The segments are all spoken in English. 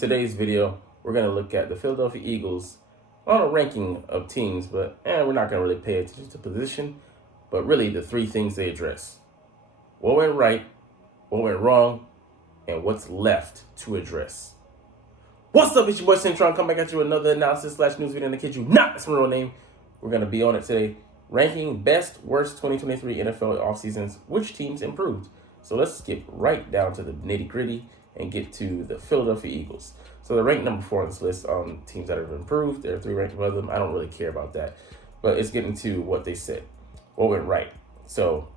Today's video, we're going to look at the Philadelphia Eagles on a ranking of teams, but we're not going to really pay attention to position, but really the three things they address. What went right, what went wrong, and what's left to address. What's up, it's your boy Cintron, come back at you with another analysis / news video, and I kid you not, it's my real name. We're going to be on it today, ranking best, worst 2023 NFL offseasons, which teams improved. So let's skip right down to the nitty gritty and get to the Philadelphia Eagles. So they're ranked number 4 on this list on teams that have improved. There are 3 ranked above them. I don't really care about that, but it's getting to what they said. What went right? So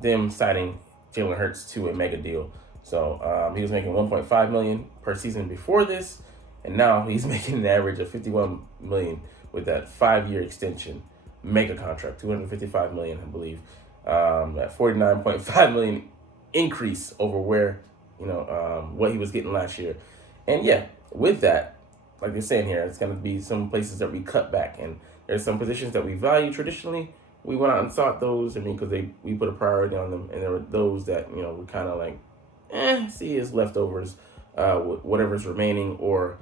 them signing Jalen Hurts to a mega deal. So he was making $1.5 million per season before this, and now he's making an average of $51 million with that 5-year extension, mega contract, $255 million, I believe. That $49.5 million increase over where what he was getting last year. And yeah, with that, like they're saying here, it's going to be some places that we cut back, and there's some positions that we value traditionally. We went out and sought those. Because we put a priority on them, and there were those that we kind of like, see as leftovers, whatever's remaining, or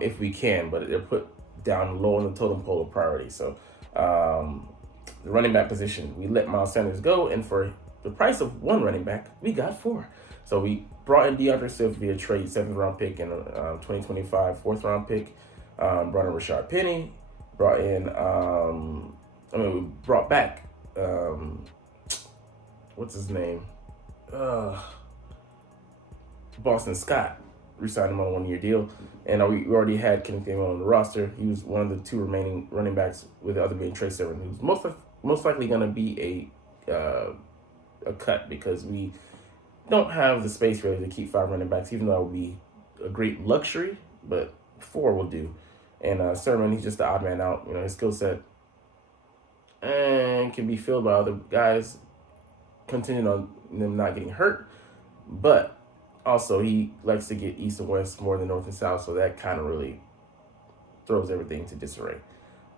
if we can, but they're put down low on the totem pole of priority. So the running back position, we let Miles Sanders go, and for the price of 1 running back, we got 4. So we brought in DeAndre Swift via trade, 7th round pick, and 2025 4th round pick. Brought in Rashard Penny. Brought in, we brought back, what's his name? Boston Scott. Re-signed him on a 1-year deal. And we already had Kenneth Gainwell on the roster. He was one of the 2 remaining running backs, with the other being Trey Sermon, who's most likely going to be a cut, because we don't have the space really to keep 5 running backs, even though that would be a great luxury, but 4 will do. And Sermon, he's just the odd man out. His skill set and can be filled by other guys, contingent on them not getting hurt. But also, he likes to get east and west more than north and south, so that kind of really throws everything into disarray.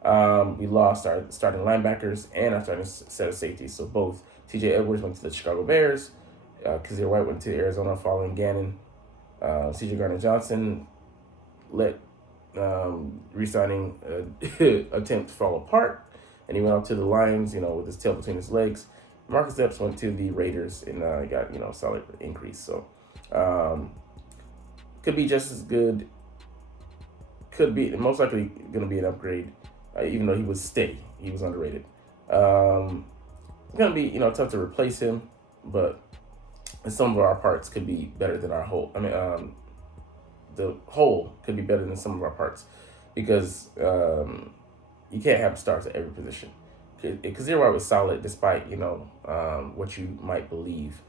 We lost our starting linebackers and our starting set of safeties. So both T.J. Edwards went to the Chicago Bears. Kazir White went to Arizona following Gannon. C.J. Gardner-Johnson let re-signing attempt fall apart, and he went out to the Lions, with his tail between his legs. Marcus Epps went to the Raiders and got a solid increase. So could be just as good. Could be most likely going to be an upgrade, even though he was steady. He was underrated. Going to be tough to replace him, but some of our parts could be better than our whole. The whole could be better than some of our parts, because you can't have stars at every position. Kazir White was solid despite what you might believe,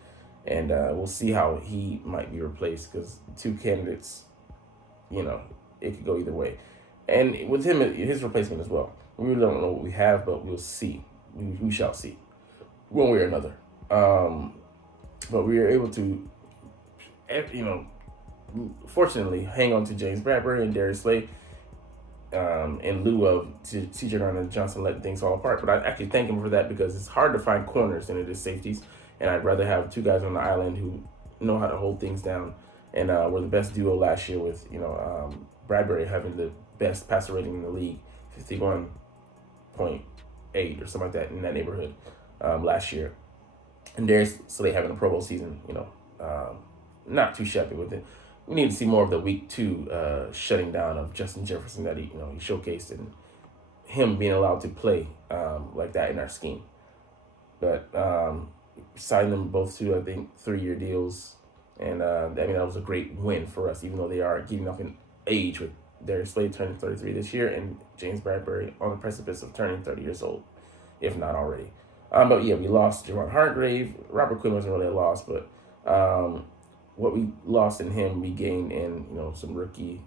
and we'll see how he might be replaced, because 2 candidates, it could go either way. And with him, his replacement as well, we really don't know what we have, but we'll see. We shall see, one way or another. But we were able to, fortunately, hang on to James Bradbury and Darius Slay in lieu of C.J. Gardner-Johnson letting things fall apart. But I actually thank him for that, because it's hard to find corners than it is safeties. And I'd rather have 2 guys on the island who know how to hold things down. And we're the best duo last year, with Bradbury having the best passer rating in the league, 51.8 or something like that, in that neighborhood last year. And Darius Slay having a Pro Bowl season, not too shabby with it. We need to see more of the week 2 shutting down of Justin Jefferson that he showcased, and him being allowed to play like that in our scheme. But signed them both to, I think, 3-year deals, and that was a great win for us, even though they are getting up in age, with Darius Slay turning 33 this year, and James Bradbury on the precipice of turning 30 years old, if not already. But yeah, we lost Javon Hargrave. Robert Quinn wasn't really a loss, but what we lost in him, we gained in some rookies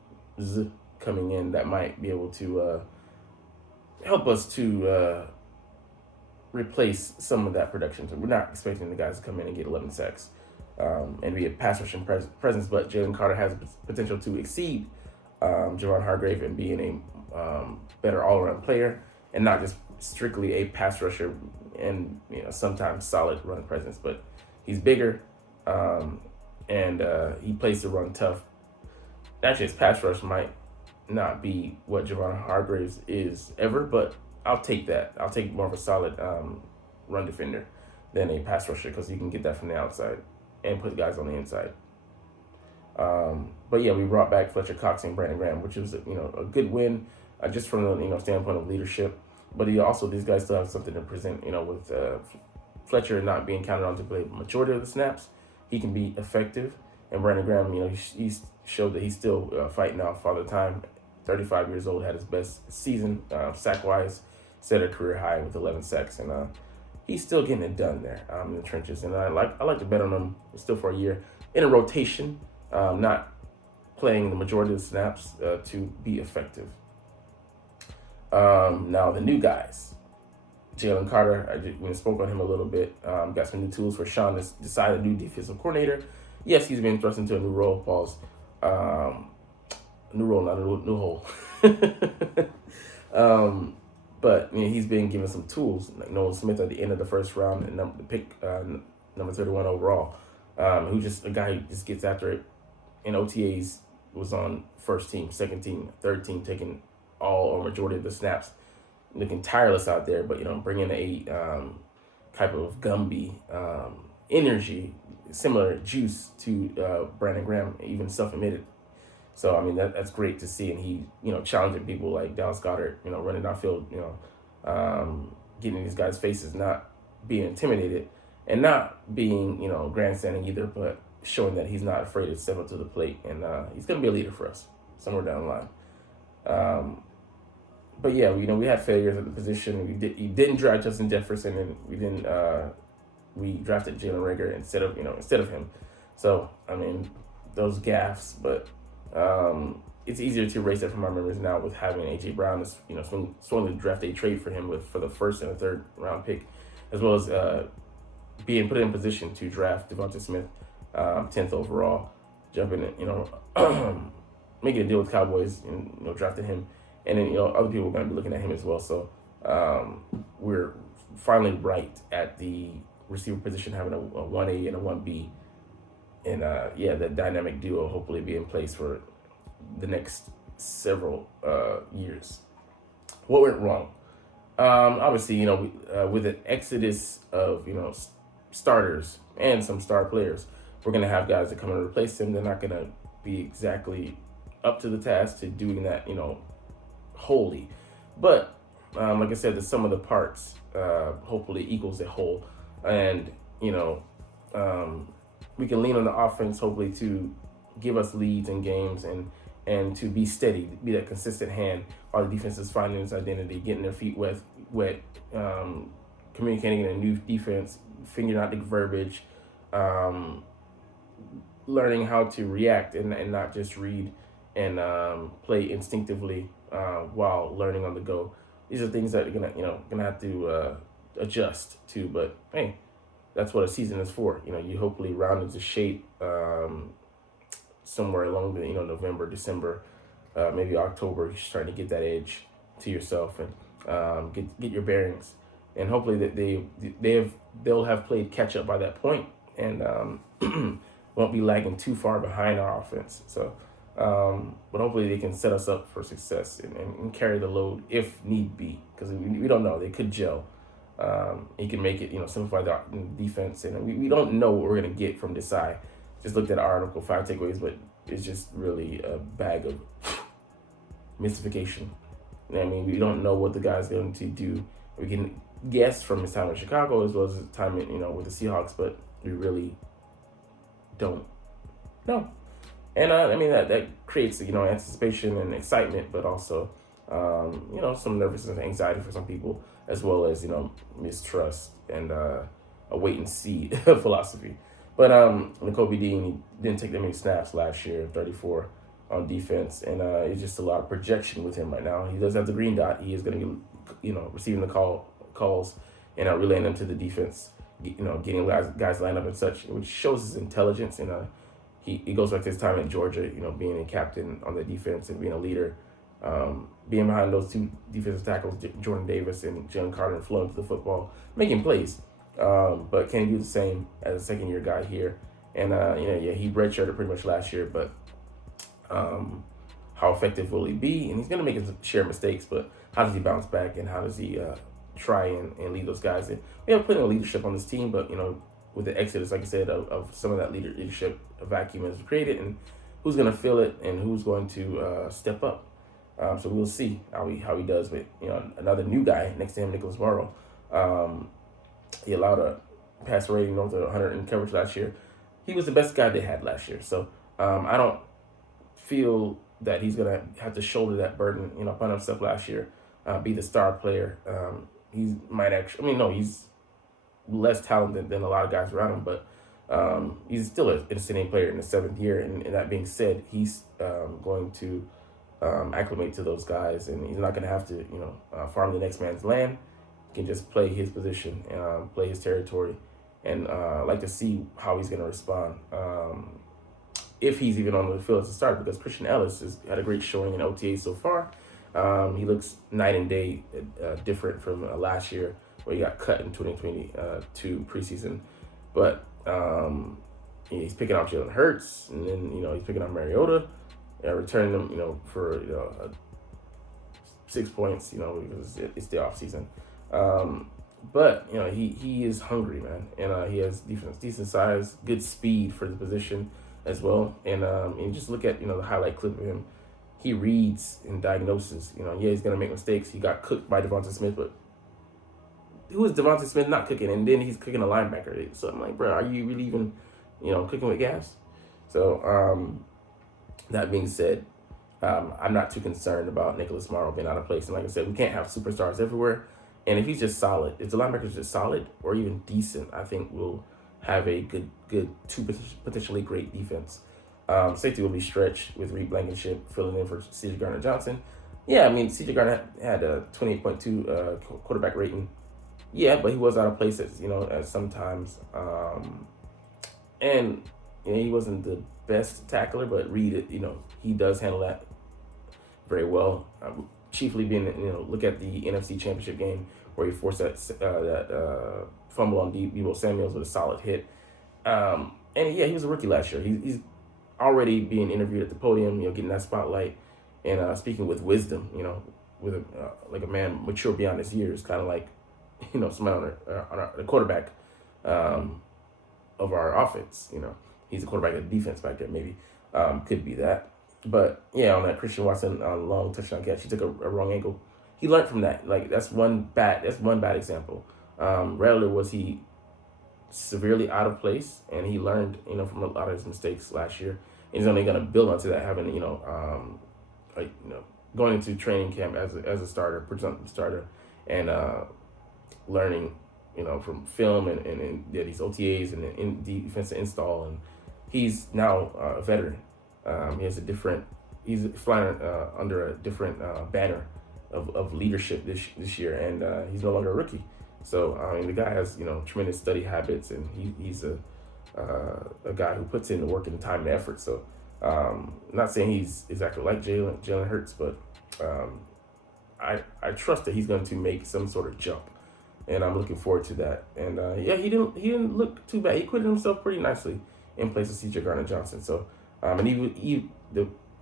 coming in that might be able to help us to replace some of that production. So we're not expecting the guys to come in and get 11 sacks and be a pass rushing presence, but Jalen Carter has potential to exceed Javon Hargrave and being a better all-around player, and not just strictly a pass rusher and sometimes solid run presence. But he's bigger, and he plays the run tough. Actually, his pass rush might not be what Javon Hargraves is ever, but I'll take that. I'll take more of a solid run defender than a pass rusher because you can get that from the outside and put guys on the inside. But yeah, we brought back Fletcher Cox and Brandon Graham, which was a good win, just from the standpoint of leadership. But these guys still have something to present. With Fletcher not being counted on to play the majority of the snaps, he can be effective. And Brandon Graham, he's showed that he's still fighting off Father Time. 35 years old, had his best season sack wise, set a career high with 11 sacks, and he's still getting it done there in the trenches. And I like to bet on him still for a year in a rotation, not playing the majority of the snaps to be effective. Now the new guys, Jalen Carter, we spoke on him a little bit. Got some new tools for Sean to decide a new defensive coordinator. Yes, he's been thrust into a new role. Pause. New role, not a new hole. But he's been given some tools. Like Nolan Smith at the end of the first round, and number 31 overall, who just a guy who just gets after it. In OTAs, was on first team, second team, third team, taking all or majority of the snaps, looking tireless out there. But bringing a type of Gumby energy, similar juice to Brandon Graham, even self-admitted. So that's great to see, and he challenging people like Dallas Goedert, running downfield, getting in these guys' faces, not being intimidated, and not being grandstanding either, but showing that he's not afraid to step up to the plate, and he's gonna be a leader for us somewhere down the line. But yeah, we had failures at the position. We didn't draft Justin Jefferson, and we drafted Jalen Reagor instead of him. So those gaffes, but it's easier to erase that from our memories now with having A.J. Brown, swung the draft day trade for him for the first and the third round pick, as well as being put in position to draft Devonta Smith, 10th overall, jumping in, making a deal with Cowboys, and drafting him, and then other people are going to be looking at him as well. So we're finally right at the receiver position, having a 1A and a 1B. And that dynamic duo hopefully be in place for the next several years. What went wrong? Obviously, with an exodus of starters and some star players, we're gonna have guys that come and replace them. They're not gonna be exactly up to the task to doing that, wholly. But like I said, the sum of the parts hopefully equals a whole, and we can lean on the offense hopefully to give us leads in games and to be steady, be that consistent hand while the defense is finding its identity, getting their feet wet, communicating in a new defense, figuring out the verbiage, learning how to react and not just read and play instinctively while learning on the go. These are things that you're gonna have to adjust to, but hey, that's what a season is for. You hopefully round into shape somewhere along the November, December, maybe October. You're starting to get that edge to yourself and get your bearings, and hopefully that they'll have played catch up by that point and won't be lagging too far behind our offense. So, but hopefully they can set us up for success and carry the load if need be, because we don't know, they could gel. He can make it, simplify the defense, and we don't know what we're gonna get from Desai. Just looked at our article, 5 takeaways, but it's just really a bag of mystification. We don't know what the guy's going to do. We can guess from his time in Chicago as well as his time with the Seahawks, but we really don't know. And that creates anticipation and excitement, but also some nervousness and anxiety for some people, as well as mistrust and a wait and see philosophy. But Nakobe Dean, he didn't take that many snaps last year, 34 on defense, and it's just a lot of projection with him right now. He does have the green dot. He is going to be receiving the calls and relaying them to the defense, getting guys lined up and such, which shows his intelligence. And he goes back to his time at Georgia, being a captain on the defense and being a leader, being behind those two defensive tackles, Jordan Davis and Jalen Carter, and flowing to the football, making plays. But can he do the same as a second-year guy here? And he redshirted pretty much last year, but How effective will he be? And he's going to make his share of mistakes, but how does he bounce back, and how does he try and lead those guys in? We have plenty of leadership on this team, but with the exodus, like I said, of some of that leadership, a vacuum is created, and who's going to fill it, and who's going to step up. So we'll see how he does with another new guy next to him, Nicholas Morrow. He allowed a passer rating north of 100 in coverage last year. He was the best guy they had last year. So I don't feel that he's gonna have to shoulder that burden, upon himself last year, be the star player. He might actually, no, he's less talented than a lot of guys around him, but he's still an outstanding player in the 7th year. And that being said, he's going to acclimate to those guys, and he's not going to have to, farm the next man's land. He can just play his position and play his territory, and like to see how he's going to respond. If he's even on the field as a starter, because Christian Ellis has had a great showing in OTA so far. He looks night and day different from last year, where he got cut in 2022 preseason. But he's picking out Jalen Hurts, and then he's picking out Mariota, returning them for 6 points, because it's the offseason. But he is hungry, man, and he has decent size, good speed for the position as well. And just look at the highlight clip of him. He reads and diagnoses. He's gonna make mistakes. He got cooked by Devonta Smith, but who is Devonta Smith not cooking? And then he's cooking a linebacker. So I'm like, bro, are you really even cooking with gas? So that being said, I'm not too concerned about Nicholas Morrow being out of place. And like I said, we can't have superstars everywhere. And if he's just solid, if the linebacker's just solid or even decent, I think we'll have a good two potentially great defense. Safety will be stretched with Reed Blankenship filling in for C.J. Gardner-Johnson. Yeah, C.J. Gardner had a 28.2 quarterback rating. Yeah, but he was out of place at sometimes. And he wasn't the best tackler, but Reed, he does handle that very well. Chiefly being, look at the NFC Championship game where he forced that fumble on Deebo Samuels with a solid hit. And yeah, he was a rookie last year. He's already being interviewed at the podium, getting that spotlight and speaking with wisdom, with like a man mature beyond his years, kind of like, somebody on the quarterback of our offense. He's a quarterback of the defense back there, maybe. Could be that. But yeah, on that Christian Watson long touchdown catch, he took a wrong angle. He learned from that. Like that's one bad example. Rarely was he severely out of place, and he learned from a lot of his mistakes last year. And he's only going to build onto that, having going into training camp as a starter, presumptive starter, and learning from film and these OTAs and in defensive install, and he's now a veteran. He's flying under a different banner of leadership this year, and he's no longer a rookie. So the guy has tremendous study habits, and he's a guy who puts in the work and the time and effort. So not saying he's exactly like Jalen Hurts, but I trust that he's going to make some sort of jump, and I'm looking forward to that. And he didn't look too bad. He acquitted himself pretty nicely in place of C.J. Gardner-Johnson. So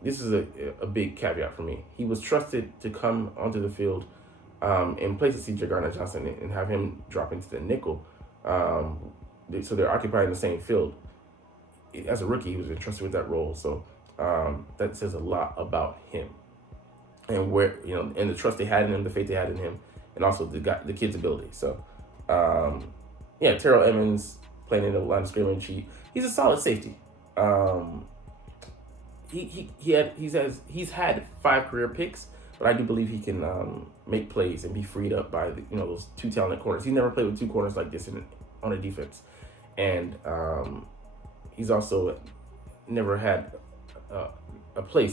this is a big caveat for me. He was trusted to come onto the field in place of C.J. Gardner-Johnson and have him drop into the nickel. So they're occupying the same field. As a rookie, he was entrusted with that role. So that says a lot about him and where and the trust they had in him, the faith they had in him, and also the kid's ability. So Terrell Evans playing in the line of scrimmage. He's a solid safety. He's had 5 career picks, but I do believe he can make plays and be freed up by those 2 talented corners. He's never played with 2 corners like this on a defense, and he's also never had a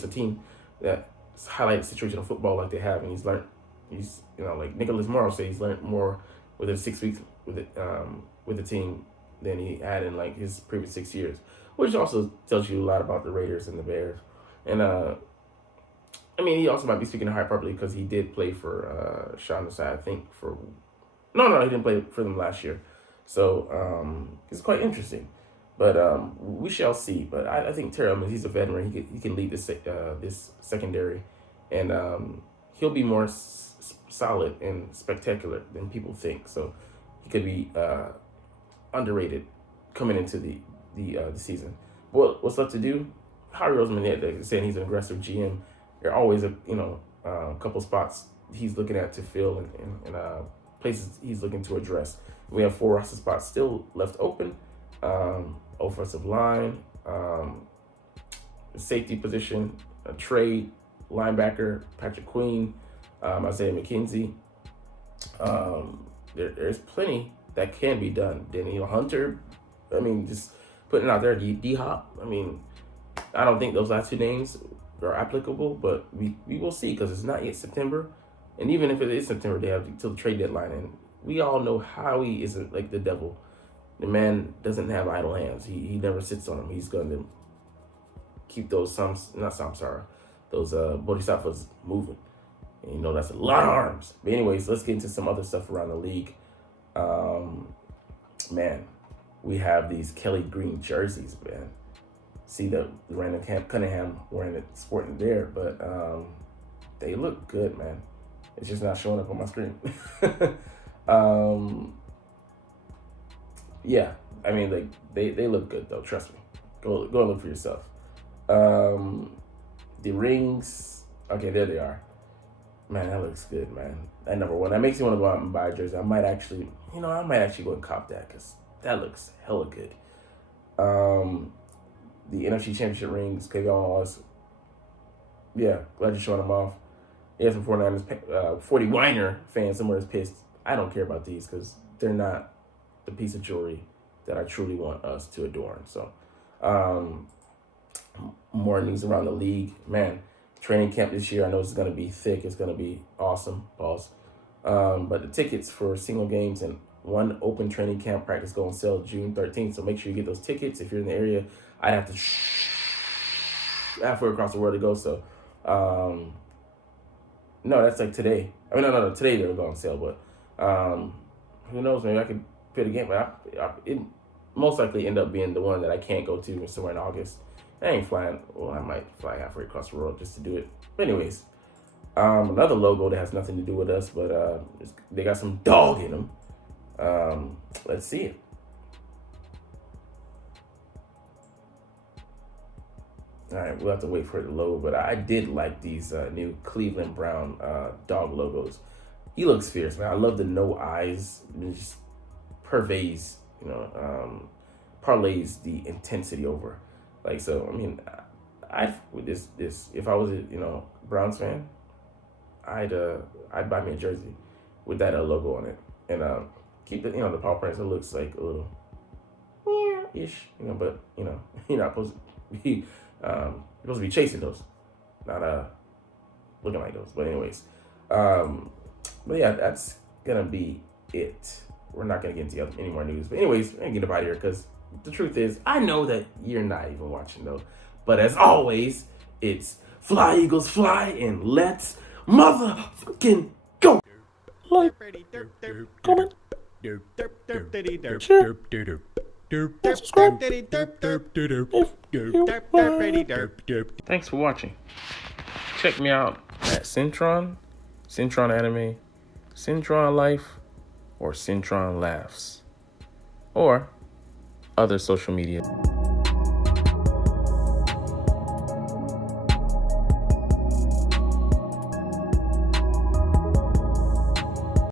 team that highlights situational football like they have, and he's learned. He's like Nicholas Morrow said, he's learned more within 6 weeks with the team than he had in like his previous 6 years, which also tells you a lot about the Raiders and the Bears. And he also might be speaking to hyperbole because he did play for Sean Desai, I think he didn't play for them last year. So it's quite interesting. But we shall see. But I think Terrell, I mean, he's a veteran. He can lead this secondary, and he'll be more solid and spectacular than people think. So he could be underrated coming into the season. What's left to do? Howie Roseman saying he's an aggressive GM. There are always a couple spots he's looking at to fill and places he's looking to address. We have 4 roster spots still left open. Offensive line, safety position, a trade, linebacker, Patrick Queen, Isaiah McKenzie. There's plenty that can be done. Daniel Hunter, I mean, just putting it out there, D-Hop. I mean, I don't think those last 2 names are applicable, but we will see because it's not yet September. And even if it is September, they have till the trade deadline. And we all know Howie isn't like the devil. The man doesn't have idle hands. He never sits on them. He's going to keep those those bodhisattvas moving. And you know that's a lot of arms. But anyways, let's get into some other stuff around the league. Man, we have these Kelly Green jerseys, man. See the Randall Cunningham wearing it, sporting there, but they look good, man. It's just not showing up on my screen. Yeah, I mean, like they look good though. Trust me. Go look for yourself. The rings. Okay, there they are. Man, that looks good, man. That number 1. That makes me want to go out and buy a jersey. I might actually go and cop that because that looks hella good. The NFC Championship rings, Kevon Wallace. Yeah, glad you're showing them off. Yeah, some 49ers, 40-winer fans somewhere is pissed. I don't care about these because they're not the piece of jewelry that I truly want us to adorn. So, more news around the league. Man, training camp this year, I know it's going to be thick. It's going to be awesome, boss. But the tickets for single games and 1 open training camp practice go on sale June 13th. So make sure you get those tickets. If you're in the area, I'd have to halfway across the world to go. So, no, that's like today. I mean, no, today they'll go on sale. But who knows? Maybe I could fit a game. But it most likely end up being the one that I can't go to somewhere in August. I ain't flying. Well, I might fly halfway across the world just to do it. But anyways, another logo that has nothing to do with us, but they got some dog in them. Let's see it. All right, we'll have to wait for it to load, but I did like these new Cleveland Brown dog logos. He looks fierce, man. I love the no eyes. It just pervades, parlays the intensity over. Like, so, I mean, with this, if I was a, Browns fan, I'd buy me a jersey with that logo on it. And keep the, the paw prints. It looks like a little ish, but, you're not supposed to be, you're supposed to be chasing those, not looking like those. But anyways, but yeah, that's gonna be it. We're not gonna get into any more news. But anyways, we're gonna get up out of here because the truth is, I know that you're not even watching though. But as always, it's fly Eagles fly and let's motherfucking go. Like, comment, share, and subscribe if you Thanks for watching. Check me out at Cintron, Cintron Anime, Cintron Life, or Cintron Laughs, or other social media.